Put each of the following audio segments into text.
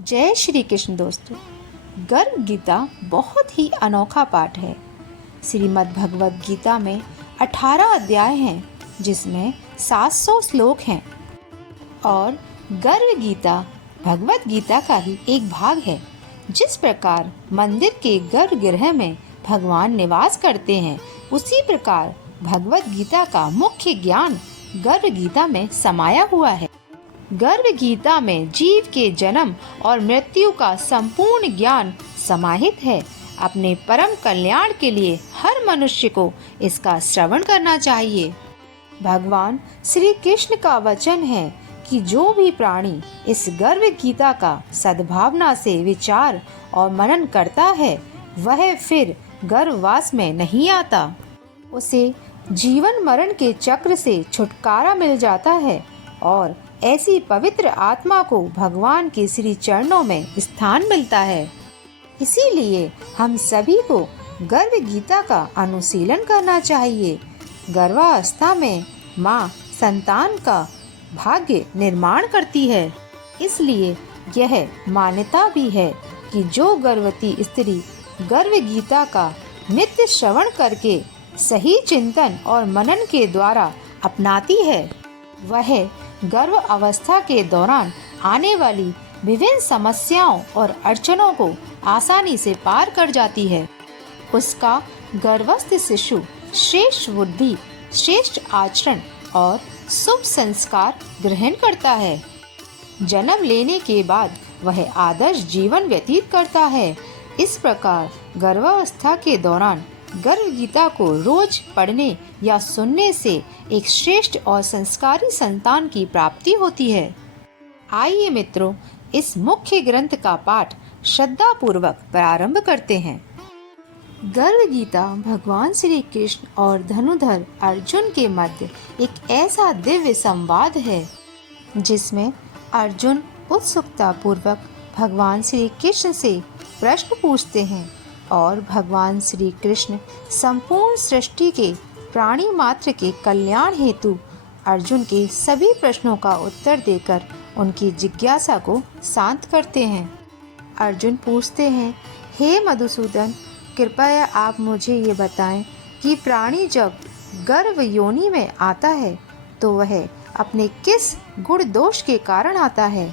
जय श्री कृष्ण दोस्तों। गर्भ गीता बहुत ही अनोखा पाठ है। श्रीमद् भगवत गीता में 18 अध्याय हैं, जिसमें 700 श्लोक हैं और गर्भ गीता भगवत गीता का ही एक भाग है। जिस प्रकार मंदिर के गर्भगृह में भगवान निवास करते हैं, उसी प्रकार भगवत गीता का मुख्य ज्ञान गर्भ गीता में समाया हुआ है। गर्भ गीता में जीव के जन्म और मृत्यु का संपूर्ण ज्ञान समाहित है। अपने परम कल्याण के लिए हर मनुष्य को इसका श्रवण करना चाहिए। भगवान श्री कृष्ण का वचन है कि जो भी प्राणी इस गर्भ गीता का सद्भावना से विचार और मनन करता है, वह फिर गर्भवास में नहीं आता। उसे जीवन मरण के चक्र से छुटकारा मिल जाता है और ऐसी पवित्र आत्मा को भगवान के श्री चरणों में स्थान मिलता है। इसीलिए हम सभी को गर्भ गीता का अनुशीलन करना चाहिए। गर्भावस्था में माँ संतान का भाग्य निर्माण करती है। इसलिए यह मान्यता भी है कि जो गर्भवती स्त्री गर्भ गीता का नित्य श्रवण करके सही चिंतन और मनन के द्वारा अपनाती है, वह गर्भ अवस्था के दौरान आने वाली विभिन्न समस्याओं और अड़चनों को आसानी से पार कर जाती है। उसका गर्भस्थ शिशु श्रेष्ठ बुद्धि, श्रेष्ठ आचरण और शुभ संस्कार ग्रहण करता है। जन्म लेने के बाद वह आदर्श जीवन व्यतीत करता है। इस प्रकार गर्भावस्था के दौरान गर्भ गीता को रोज पढ़ने या सुनने से एक श्रेष्ठ और संस्कारी संतान की प्राप्ति होती है। आइए मित्रों, इस मुख्य ग्रंथ का पाठ श्रद्धा पूर्वक प्रारंभ करते हैं। गर्भ गीता भगवान श्री कृष्ण और धनुधर अर्जुन के मध्य एक ऐसा दिव्य संवाद है, जिसमें अर्जुन उत्सुकता पूर्वक भगवान श्री कृष्ण से प्रश्न पूछते हैं और भगवान श्री कृष्ण संपूर्ण सृष्टि के प्राणी मात्र के कल्याण हेतु अर्जुन के सभी प्रश्नों का उत्तर देकर उनकी जिज्ञासा को शांत करते हैं। अर्जुन पूछते हैं, हे मधुसूदन, कृपया आप मुझे ये बताएं कि प्राणी जब गर्भ योनि में आता है तो वह अपने किस गुण दोष के कारण आता है?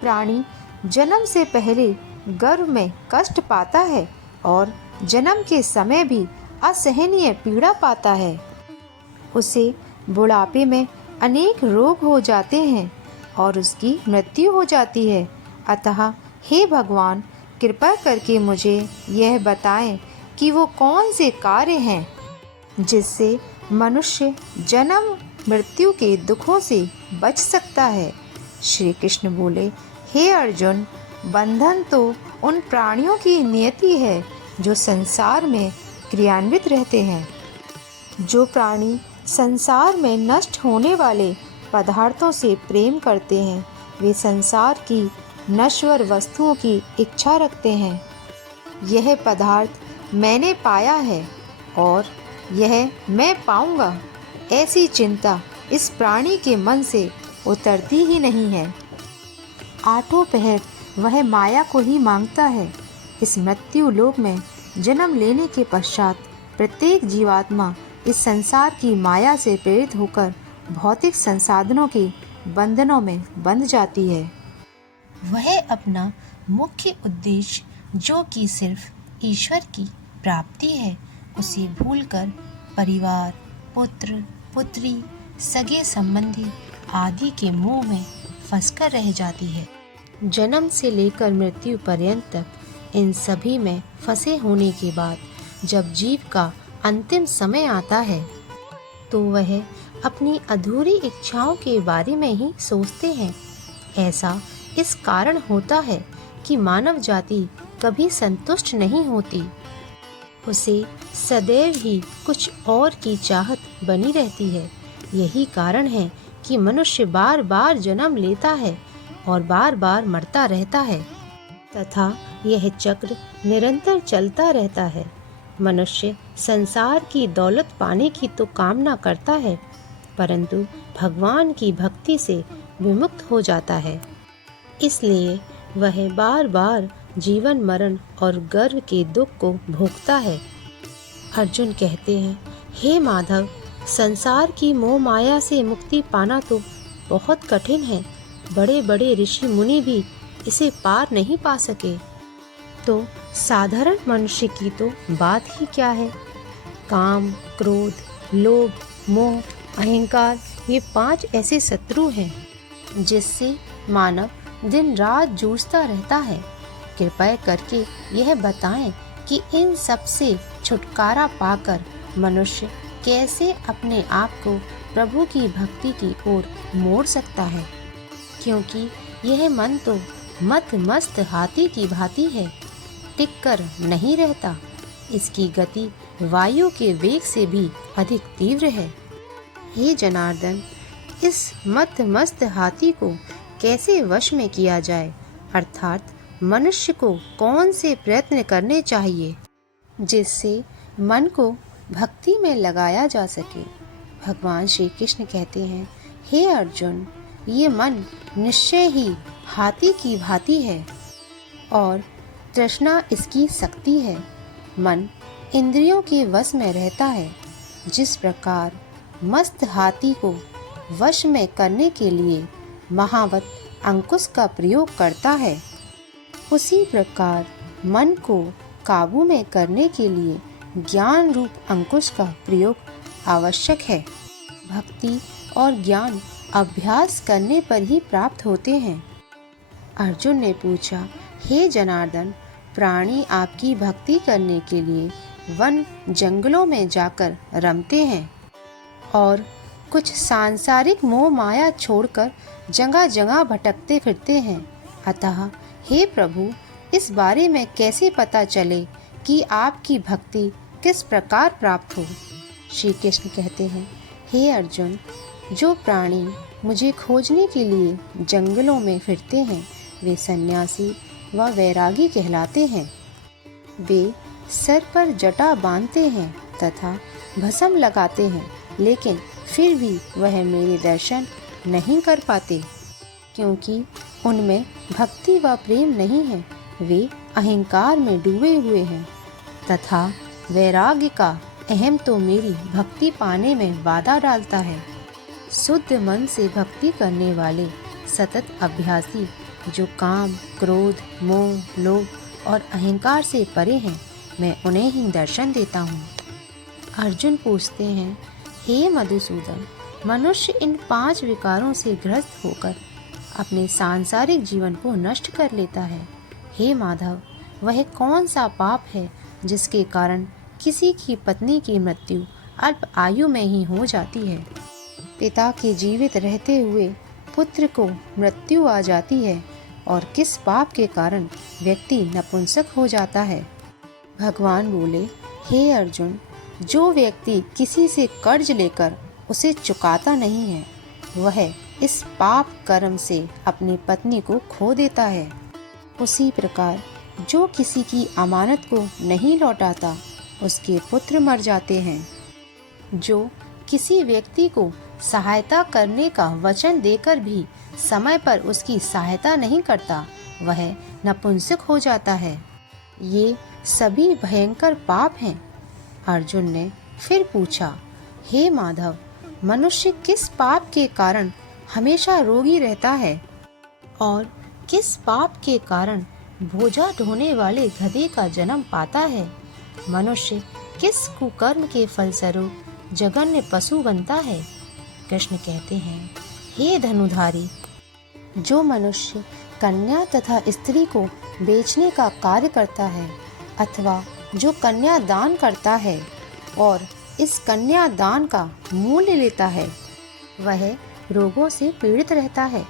प्राणी जन्म से पहले गर्भ में कष्ट पाता है और जन्म के समय भी असहनीय पीड़ा पाता है। उसे बुढ़ापे में अनेक रोग हो जाते हैं और उसकी मृत्यु हो जाती है। अतः हे भगवान, कृपा करके मुझे यह बताएं कि वो कौन से कार्य हैं जिससे मनुष्य जन्म मृत्यु के दुखों से बच सकता है। श्री कृष्ण बोले, हे अर्जुन, बंधन तो उन प्राणियों की नियति है जो संसार में क्रियान्वित रहते हैं। जो प्राणी संसार में नष्ट होने वाले पदार्थों से प्रेम करते हैं, वे संसार की नश्वर वस्तुओं की इच्छा रखते हैं। यह पदार्थ मैंने पाया है और यह मैं पाऊंगा, ऐसी चिंता इस प्राणी के मन से उतरती ही नहीं है। आठों पहर वह माया को ही मांगता है। इस मृत्यु लोक में जन्म लेने के पश्चात प्रत्येक जीवात्मा इस संसार की माया से प्रेरित होकर भौतिक संसाधनों के बंधनों में बंध जाती है। वह अपना मुख्य उद्देश्य, जो कि सिर्फ ईश्वर की प्राप्ति है, उसे भूलकर परिवार, पुत्र, पुत्री, सगे संबंधी आदि के मोह में फंसकर रह जाती है। जन्म से लेकर मृत्यु पर्यंत तक इन सभी में फंसे होने के बाद जब जीव का अंतिम समय आता है, तो वह अपनी अधूरी इच्छाओं के बारे में ही सोचते हैं। ऐसा इस कारण होता है कि मानव जाति कभी संतुष्ट नहीं होती। उसे सदैव ही कुछ और की चाहत बनी रहती है। यही कारण है कि मनुष्य बार बार जन्म लेता है और बार बार मरता रहता है तथा यह चक्र निरंतर चलता रहता है। मनुष्य संसार की दौलत पाने की तो कामना करता है, परंतु भगवान की भक्ति से विमुक्त हो जाता है। इसलिए वह बार बार जीवन मरण और गर्व के दुख को भोगता है। अर्जुन कहते हैं, हे माधव, संसार की मोह माया से मुक्ति पाना तो बहुत कठिन है। बड़े बड़े ऋषि मुनि भी इसे पार नहीं पा सके, तो साधारण मनुष्य की तो बात ही क्या है। काम, क्रोध, लोभ, मोह, अहंकार, ये 5 ऐसे शत्रु हैं जिससे मानव दिन रात जूझता रहता है। कृपया करके यह बताएं कि इन सब से छुटकारा पाकर मनुष्य कैसे अपने आप को प्रभु की भक्ति की ओर मोड़ सकता है, क्योंकि यह मन तो मत मस्त हाथी की भांति है, टिक कर नहीं रहता। इसकी गति वायु के वेग से भी अधिक तीव्र है। हे जनार्दन, इस मत मस्त हाथी को कैसे वश में किया जाए, अर्थात मनुष्य को कौन से प्रयत्न करने चाहिए जिससे मन को भक्ति में लगाया जा सके। भगवान श्री कृष्ण कहते हैं, हे अर्जुन, ये मन निश्चय ही हाथी की भांति है और तृष्णा इसकी शक्ति है। मन इंद्रियों के वश में रहता है। जिस प्रकार मस्त हाथी को वश में करने के लिए महावत अंकुश का प्रयोग करता है, उसी प्रकार मन को काबू में करने के लिए ज्ञान रूप अंकुश का प्रयोग आवश्यक है। भक्ति और ज्ञान अभ्यास करने पर ही प्राप्त होते हैं। अर्जुन ने पूछा, हे जनार्दन, प्राणी आपकी भक्ति करने के लिए वन जंगलों में जाकर रमते हैं और कुछ सांसारिक मोह माया छोड़कर जगह जगह भटकते फिरते हैं। अतः हे प्रभु, इस बारे में कैसे पता चले कि आपकी भक्ति किस प्रकार प्राप्त हो। श्री कृष्ण कहते हैं, हे अर्जुन, जो प्राणी मुझे खोजने के लिए जंगलों में फिरते हैं वे सन्यासी व वैरागी कहलाते हैं। वे सर पर जटा बांधते हैं तथा भस्म लगाते हैं, लेकिन फिर भी वह मेरे दर्शन नहीं कर पाते, क्योंकि उनमें भक्ति व प्रेम नहीं है। वे अहंकार में डूबे हुए हैं तथा वैराग्य का अहम तो मेरी भक्ति पाने में बाधा डालता है। शुद्ध मन से भक्ति करने वाले सतत अभ्यासी जो काम, क्रोध, मोह, लोभ और अहंकार से परे हैं, मैं उन्हें ही दर्शन देता हूँ। अर्जुन पूछते हैं, हे मधुसूदन, मनुष्य इन 5 विकारों से ग्रस्त होकर अपने सांसारिक जीवन को नष्ट कर लेता है। हे माधव, वह कौन सा पाप है जिसके कारण किसी की पत्नी की मृत्यु अल्प आयु में ही हो जाती है, पिता के जीवित रहते हुए पुत्र को मृत्यु आ जाती है, और किस पाप के कारण व्यक्ति नपुंसक हो जाता है। भगवान बोले, हे अर्जुन, जो व्यक्ति किसी से कर्ज लेकर उसे चुकाता नहीं है, वह इस पाप कर्म से अपनी पत्नी को खो देता है। उसी प्रकार जो किसी की अमानत को नहीं लौटाता, उसके पुत्र मर जाते हैं। जो किसी व्यक्ति को सहायता करने का वचन देकर भी समय पर उसकी सहायता नहीं करता, वह नपुंसक हो जाता है। ये सभी भयंकर पाप हैं। अर्जुन ने फिर पूछा, हे माधव, मनुष्य किस पाप के कारण हमेशा रोगी रहता है और किस पाप के कारण बोझा ढोने वाले गधे का जन्म पाता है? मनुष्य किस कुकर्म के फलस्वरूप जघन्य पशु बनता है? कृष्ण कहते हैं, हे धनुधारी, जो मनुष्य कन्या तथा स्त्री को बेचने का कार्य करता है अथवा जो कन्या दान करता है और इस कन्या दान का मूल्य लेता है, वह रोगों से पीड़ित रहता है।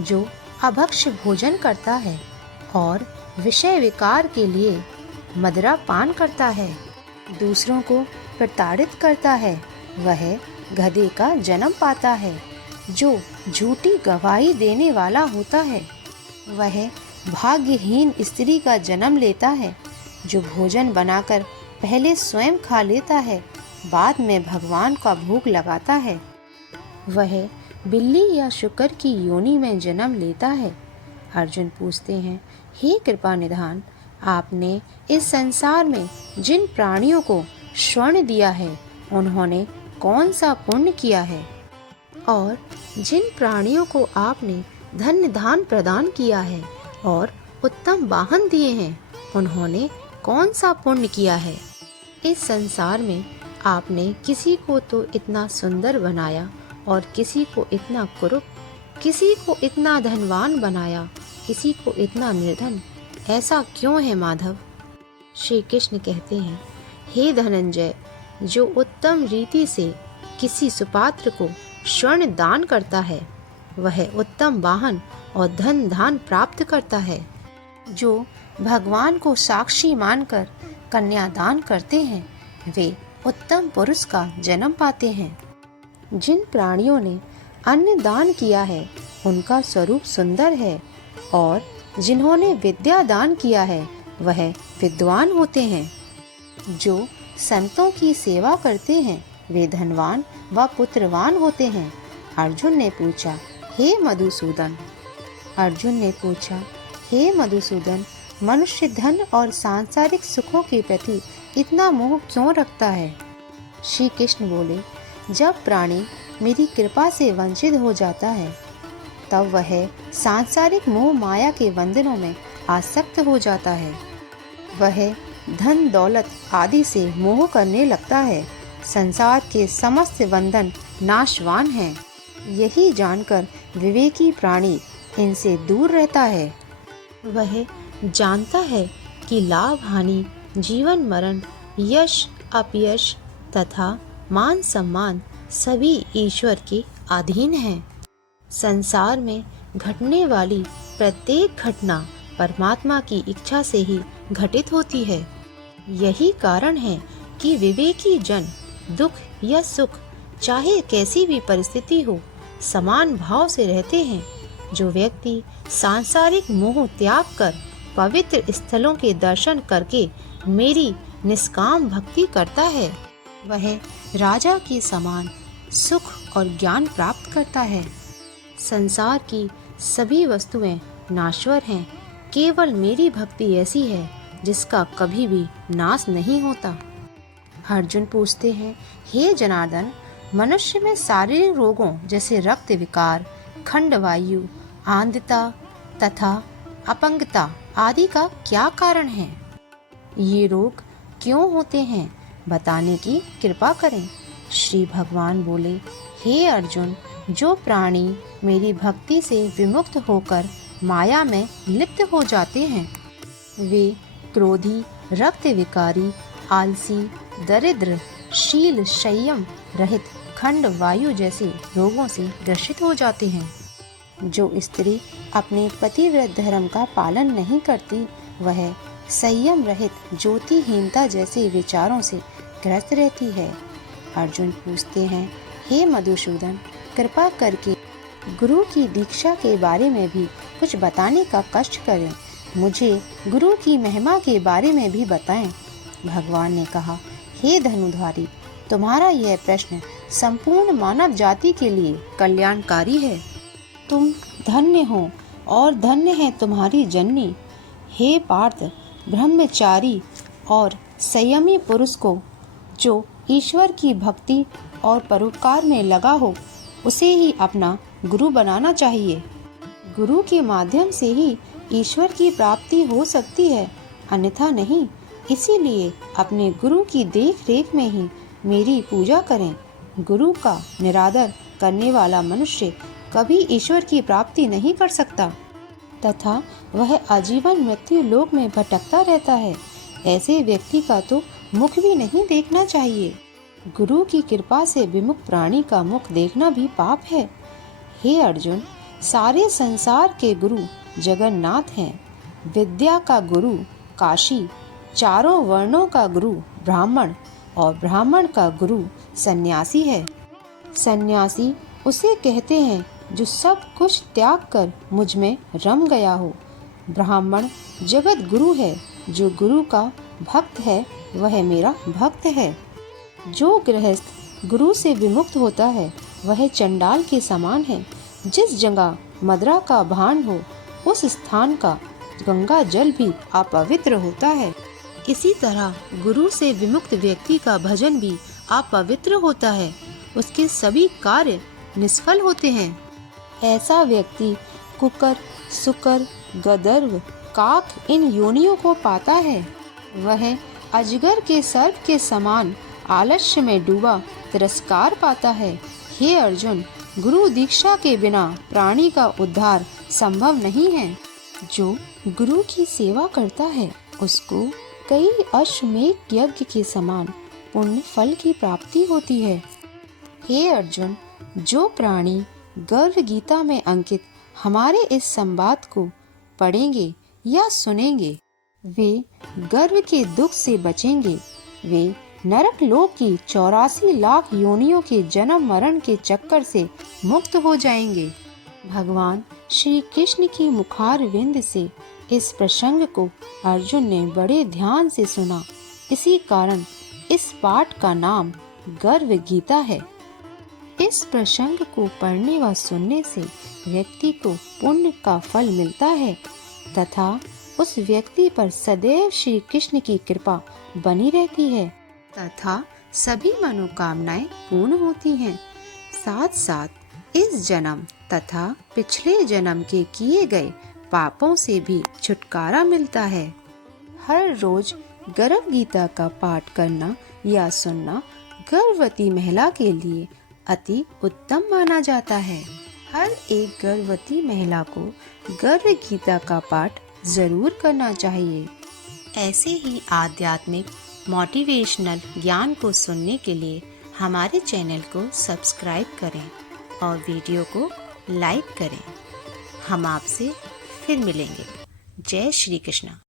जो अभक्ष्य भोजन करता है और विषय विकार के लिए मदिरा पान करता है, दूसरों को प्रताड़ित करता है, वह गधे का जन्म पाता है। जो झूठी गवाही देने वाला होता है, वह भाग्यहीन स्त्री का जन्म लेता है। जो भोजन बनाकर पहले स्वयं खा लेता है, बाद में भगवान का भोग लगाता है, वह बिल्ली या शुकर की योनि में जन्म लेता है। अर्जुन पूछते हैं, हे कृपा निधान, आपने इस संसार में जिन प्राणियों को स्वर्ण दिया है उन्होंने कौन सा पुण्य किया है? और जिन प्राणियों को आपने धन दान प्रदान किया है और उत्तम वाहन दिए हैं उन्होंने कौन सा पुण्य किया है? इस संसार में आपने किसी को तो इतना सुंदर बनाया और किसी को इतना कुरूप, किसी को इतना धनवान बनाया, किसी को इतना निर्धन। ऐसा क्यों है माधव? श्री कृष्ण कहते हैं, हे धनंजय, जो उत्तम रीति से किसी सुपात्र को स्वर्ण दान करता है वह उत्तम वाहन और धन दान प्राप्त करता है। जो भगवान को साक्षी मानकर कन्यादान करते हैं वे उत्तम पुरुष का जन्म पाते हैं। जिन प्राणियों ने अन्न दान किया है उनका स्वरूप सुंदर है और जिन्होंने विद्या दान किया है वह विद्वान होते हैं। जो संतों की सेवा करते हैं वे धनवान व पुत्रवान होते हैं। अर्जुन ने पूछा, हे मधुसूदन, मनुष्य धन और सांसारिक सुखों के प्रति इतना मोह क्यों रखता है? श्री कृष्ण बोले, जब प्राणी मेरी कृपा से वंचित हो जाता है तब वह सांसारिक मोह माया के बंधनों में आसक्त हो जाता है। वह धन दौलत आदि से मोह करने लगता है। संसार के समस्त बंधन नाशवान हैं। यही जानकर विवेकी प्राणी इनसे दूर रहता है। वह जानता है कि लाभ हानि, जीवन मरण, यश अपयश तथा मान सम्मान सभी ईश्वर के अधीन हैं। संसार में घटने वाली प्रत्येक घटना परमात्मा की इच्छा से ही घटित होती है। यही कारण है कि विवेकी जन दुख या सुख चाहे कैसी भी परिस्थिति हो समान भाव से रहते हैं। जो व्यक्ति सांसारिक मोह त्याग कर पवित्र स्थलों के दर्शन करके मेरी निष्काम भक्ति करता है वह राजा के समान सुख और ज्ञान प्राप्त करता है। संसार की सभी वस्तुएं नाश्वर हैं, केवल मेरी भक्ति ऐसी है जिसका कभी भी नाश नहीं होता। अर्जुन पूछते हैं, हे जनार्दन, मनुष्य में शारीरिक रोगों जैसे रक्त विकार, खंडवायु, आंधता तथा अपंगता आदि का क्या कारण है? ये रोग क्यों होते हैं बताने की कृपा करें। श्री भगवान बोले, हे अर्जुन, जो प्राणी मेरी भक्ति से विमुक्त होकर माया में लिप्त हो जाते हैं वे क्रोधी, रक्त विकारी, आलसी, दरिद्र, शील संयम रहित खंड वायु जैसे रोगों से ग्रसित हो जाते हैं। जो स्त्री अपने पतिव्रत धर्म का पालन नहीं करती वह संयम रहित ज्योतिहीनता जैसे विचारों से ग्रस्त रहती है। अर्जुन पूछते हैं, हे मधुसूदन, कृपा करके गुरु की दीक्षा के बारे में भी कुछ बताने का कष्ट करें। मुझे गुरु की महिमा के बारे में भी बताएं। भगवान ने कहा, हे धनुधारी, तुम्हारा यह प्रश्न संपूर्ण मानव जाति के लिए कल्याणकारी है। तुम धन्य हो और धन्य है तुम्हारी जननी। हे पार्थ, ब्रह्मचारी और संयमी पुरुष को जो ईश्वर की भक्ति और परोपकार में लगा हो उसे ही अपना गुरु बनाना चाहिए। गुरु के माध्यम से ही ईश्वर की प्राप्ति हो सकती है, अन्यथा नहीं। इसीलिए अपने गुरु की देख रेख में ही मेरी पूजा करें। गुरु का निरादर करने वाला मनुष्य कभी ईश्वर की प्राप्ति नहीं कर सकता तथा वह आजीवन मृत्यु लोक में भटकता रहता है। ऐसे व्यक्ति का तो मुख भी नहीं देखना चाहिए। गुरु की कृपा से विमुख प्राणी का मुख देखना भी पाप है। हे अर्जुन, सारे संसार के गुरु जगन्नाथ हैं। विद्या का गुरु काशी, चारों वर्णों का गुरु ब्राह्मण और ब्राह्मण का गुरु सन्यासी है। सन्यासी उसे कहते हैं जो सब कुछ त्याग कर मुझ में रम गया हो। ब्राह्मण जगत गुरु है। जो गुरु का भक्त है वह मेरा भक्त है। जो गृहस्थ गुरु से विमुक्त होता है वह चंडाल के समान है। जिस जगह मदिरा का भान हो उस स्थान का गंगा जल भी अपवित्र होता है। इसी तरह गुरु से विमुक्त व्यक्ति का भजन भी अपवित्र होता है, उसके सभी कार्य निष्फल होते हैं। ऐसा व्यक्ति कुकर, सुकर, गदर्भ, काक इन योनियों को पाता है। वह अजगर के सर्प के समान आलस्य में डूबा तिरस्कार पाता है। हे अर्जुन, गुरु दीक्षा के बिना प्राणी का उद्धार संभव नहीं है। जो गुरु की सेवा करता है उसको कई अश्वमेध यज्ञ के समान पुण्य फल की प्राप्ति होती है। हे अर्जुन, जो प्राणी गर्व गीता में अंकित हमारे इस संवाद को पढ़ेंगे या सुनेंगे, वे गर्व के दुख से बचेंगे। वे नरक लोक की 84 लाख योनियों के जन्म मरण के चक्कर से मुक्त हो जाएंगे। भगवान श्री कृष्ण की मुखार विंद से इस प्रसंग को अर्जुन ने बड़े ध्यान से सुना। इसी कारण इस पाठ का नाम गर्व गीता है। इस प्रसंग को पढ़ने व सुनने से व्यक्ति को पुण्य का फल मिलता है तथा उस व्यक्ति पर सदैव श्री कृष्ण की कृपा बनी रहती है तथा सभी मनोकामनाएं पूर्ण होती हैं। साथ साथ इस जन्म तथा पिछले जन्म के किए गए पापों से भी छुटकारा मिलता है। हर रोज गर्भ गीता का पाठ करना या सुनना गर्भवती महिला के लिए अति उत्तम माना जाता है। हर एक गर्भवती महिला को गर्भ गीता का पाठ जरूर करना चाहिए। ऐसे ही आध्यात्मिक मोटिवेशनल ज्ञान को सुनने के लिए हमारे चैनल को सब्सक्राइब करें और वीडियो को लाइक करें। हम आपसे फिर मिलेंगे। जय श्री कृष्ण।